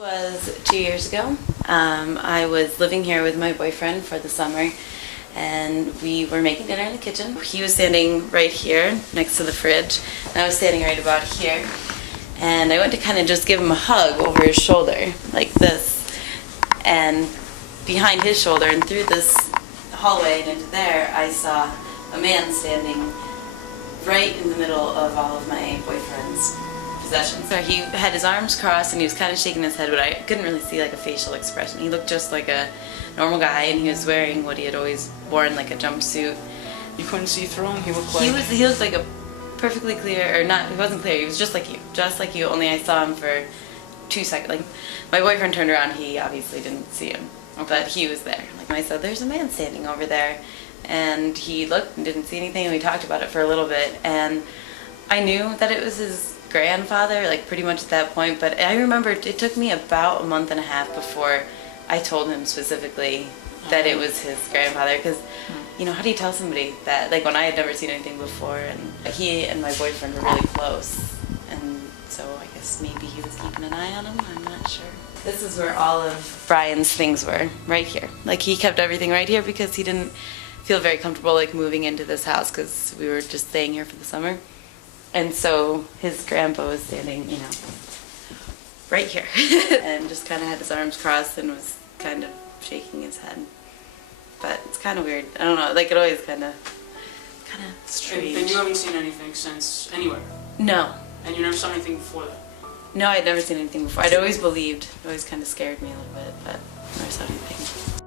Was 2 years ago. I was living here with my boyfriend for the summer, and we were making dinner in the kitchen. He was standing right here next to the fridge, and I was standing right about here. And I went to kind of just give him a hug over his shoulder, like this. And behind his shoulder and through this hallway and into there, I saw a man standing right in the middle of all of my boyfriend's possessions. So he had his arms crossed and he was kind of shaking his head, but I couldn't really see like a facial expression. He looked just like a normal guy, and he was wearing what he had always worn, like a jumpsuit. You couldn't see through him? He looked like... He looked like a perfectly clear, or not, he wasn't clear, he was just like you, only I saw him for 2 seconds. Like, my boyfriend turned around, he obviously didn't see him, but he was there. Like, I said, there's a man standing over there, and he looked and didn't see anything, and we talked about it for a little bit, and I knew that it was his grandfather, like, pretty much at that point, but I remember it took me about a month and a half before I told him specifically that it was his grandfather, because, you know, how do you tell somebody that, like, when I had never seen anything before, and he and my boyfriend were really close, and so I guess maybe he was keeping an eye on him, I'm not sure. This is where all of Brian's things were, right here. Like, he kept everything right here because he didn't feel very comfortable, like, moving into this house, because we were just staying here for the summer. And so his grandpa was standing, you know, right here, and just kind of had his arms crossed and was kind of shaking his head. But it's kind of weird. I don't know, like, it always kind of strange. And you haven't seen anything since anywhere? No. And you never saw anything before that? No, I'd never seen anything before. I'd always believed. It always kind of scared me a little bit, but I never saw anything.